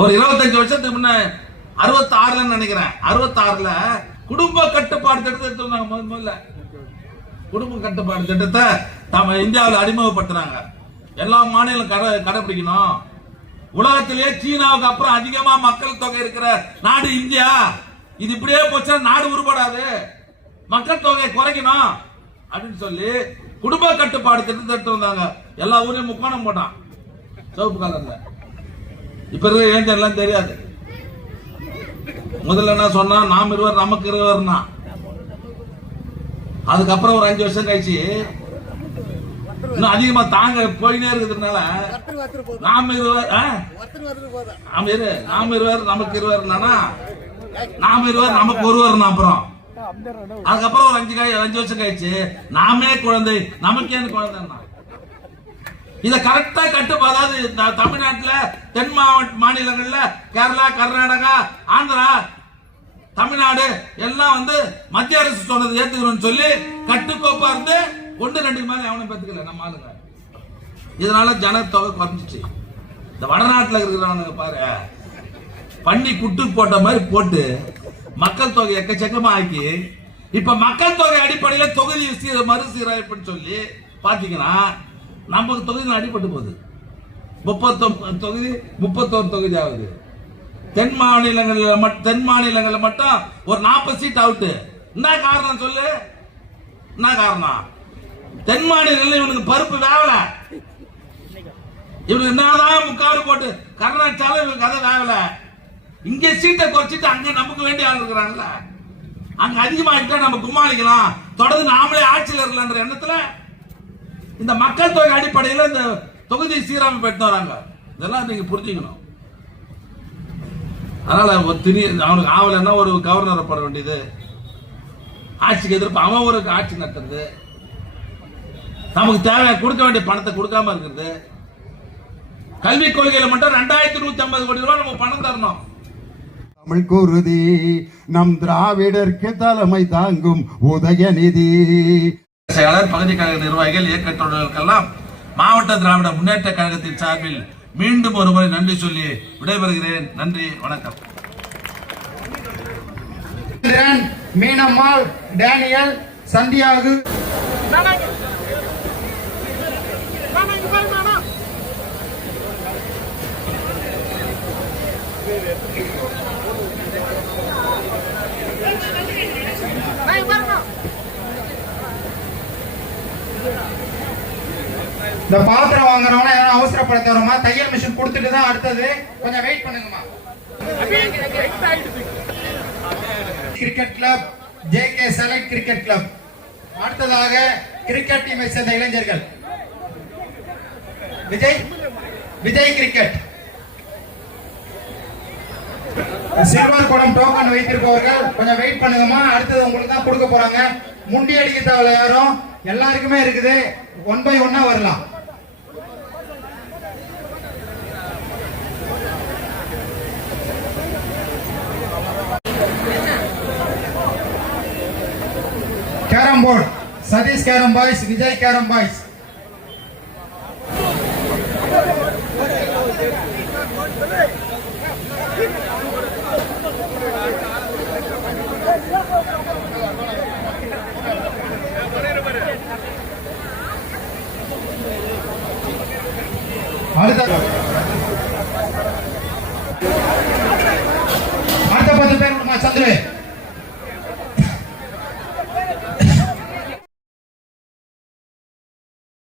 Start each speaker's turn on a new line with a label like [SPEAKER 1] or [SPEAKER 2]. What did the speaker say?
[SPEAKER 1] ஒரு இருபத்தஞ்சு வருஷத்துக்கு முன்ன அறுபத்தி ஆறுல நினைக்கிறேன். அறுபத்தி ஆறுல குடும்ப கட்டுப்பாடு திட்டத்தை எடுத்து முதல் முதல்ல. குடும்ப கட்டுப்பாடு திட்டத்தை நம்ம இந்தியாவில் அறிமுகப்படுத்துறாங்க. எல்லா மாநிலம் கடை கடைபிடிக்கணும். உலகத்திலேயே சீனாவுக்கு அப்புறம் அதிகமா மக்கள் தொகை இருக்கிற நாடு இந்தியா. இது இப்படியே போச்சுன்னா நாடு உருப்படாது. மக்கள் தொகையை குறைக்கணும். அப்படின்னு சொல்லி குடும்ப கட்டுப்பாடு திட்டத்தை எடுத்து வந்தாங்க எல்லா ஊரையும் முக்கோணம் போட்டான். சிவப்பு கலர்ல இப்ப இருக்கிற இளைஞர்லாம் தெரியாது. முதல்ல என்ன சொன்னா நாம் இருவர் நமக்கு இருவர்னா. அதுக்கப்புறம் ஒரு அஞ்சு வருஷம் கழிச்சு இன்னும் அதிகமா தாங்க போயினே இருக்கிறதுனால நாம் இருவர் நாம் இரு நாம் இருவர் நமக்கு இருவர்னா நாம் இருவர் நமக்கு ஒருவர் அப்புறம். அதுக்கப்புறம் ஒரு அஞ்சு அஞ்சு வருஷம் கழிச்சு நாமே குழந்தை நமக்கேன்னு குழந்தைன்னா? இதை கரெக்டா கட்டுப்பா. அதாவது த- தென் மாவட்ட மாநிலங்களில் கேரளா கர்நாடகா ஆந்திரா தமிழ்நாடு எல்லாம் வந்து மத்திய அரசு சொன்னது ஏத்துக்கிறோம்னு சொல்லி கட்டுக்கோப்பா இருந்து ஒன்று ரெண்டு மாதிரி அவனும் பெத்துக்கல நம்ம ஆளுங்க. இதனால ஜனத்தொகை குறைஞ்சிச்சு. இந்த வடநாட்டில் இருக்கிறவனுங்க பாரு பண்ணி குட்டு போட்ட மாதிரி போட்டு மக்கள் தொகை எக்கச்சக்கமா ஆக்கி இப்ப மக்கள் தொகை அடிப்படையில் தொகுதி சீர மறுசீரமைப்புன்னு சொல்லி பாத்தீங்கன்னா நமக்கு தொகுதியில் அடிபட்டு போகுது. முப்பத்தொன்பது தொகுதி முப்பத்தொன்பது தொகுதி ஆகுது. தென் மாநிலங்களில் மட்டும் தென் மாநிலங்களில் மட்டும் ஒரு நாற்பது சீட் அவுட்டு என்ன காரணம் சொல்லு? என்ன காரணம்? தென் மாநிலங்களில் இவனுக்கு பருப்பு வேவல. இவனுக்கு என்னதான் முக்காடு போட்டு கர்நாடகாவில் இவனுக்கு கதை வேவல. இங்க சீட்டை குறைச்சிட்டு அங்க நமக்கு வேண்டிய ஆள் இருக்கிறாங்கல்ல அங்க அதிகமாகிட்டா நம்ம கும்மாளிக்கலாம். தொடர்ந்து நாமளே ஆட்சியில் இருக்கலான்ற எண்ணத்துல இந்த மக்கள் தொகை அடிப்படையில் இந்த தொகுதி சீரமைப்பு எடுத்து வராங்க. இதெல்லாம் நீங்க புரிஞ்சுக்கணும். அதனால ஒரு திணி அவனுக்கு ஆவலைன்னா ஒரு கவர்னரை போட வேண்டியது. ஆட்சிக்கு எதிர்ப்பு அவன் ஒரு ஆட்சி நடத்துறது. நமக்கு தேவை கொடுக்க வேண்டிய பணத்தை கொடுக்காம இருக்கிறது. கல்விக் கொள்கையில மட்டும் ரெண்டாயிரத்தி நூத்தி ஐம்பது கோடி ரூபாய் நம்ம பணம் தரணும்.
[SPEAKER 2] தமிழ் குருதி நம் திராவிடர்க்கு தலைமை தாங்கும் உதயநிதி.
[SPEAKER 1] செயலாளர் பகுதி கழக நிர்வாகிகள் இயக்க மாவட்ட திராவிட முன்னேற்ற கழகத்தின் சார்பில் மீண்டும் ஒரு முறை நன்றி சொல்லி விடைபெறுகிறேன். நன்றி வணக்கம்.
[SPEAKER 3] மீனம்மாள் டேனியல் சந்தியாகு. இந்த பாத்திரம் வாங்குறவங்க யாரும் அவசரப்பட தரோமா தையல் மிஷின் கொடுத்துட்டு தான் அடுத்தது கொஞ்சம் wait பண்ணுங்கம்மா. Cricket club J K select cricket club அடுத்ததாக கிரிக்கெட் டீமை சேர்ந்த இளைஞர்கள். விஜய் விஜய் கிரிக்கெட் சில்வர் குடம் டோக்கன் வைத்திருப்பவர்கள் கொஞ்சம் வெயிட் பண்ணுங்கம்மா. அடுத்தது உங்களுக்கு தான் கொடுக்க போறாங்க. முண்டி அடிக்க தேவையில்ல யாரும். எல்லாருக்குமே இருக்குது. ஒன் பை ஒன்னா வரலாம். Carrom board Sathish carrom boys Vijay carrom boys அடுத்த அடுத்த பத்து பேர் சந்திரே?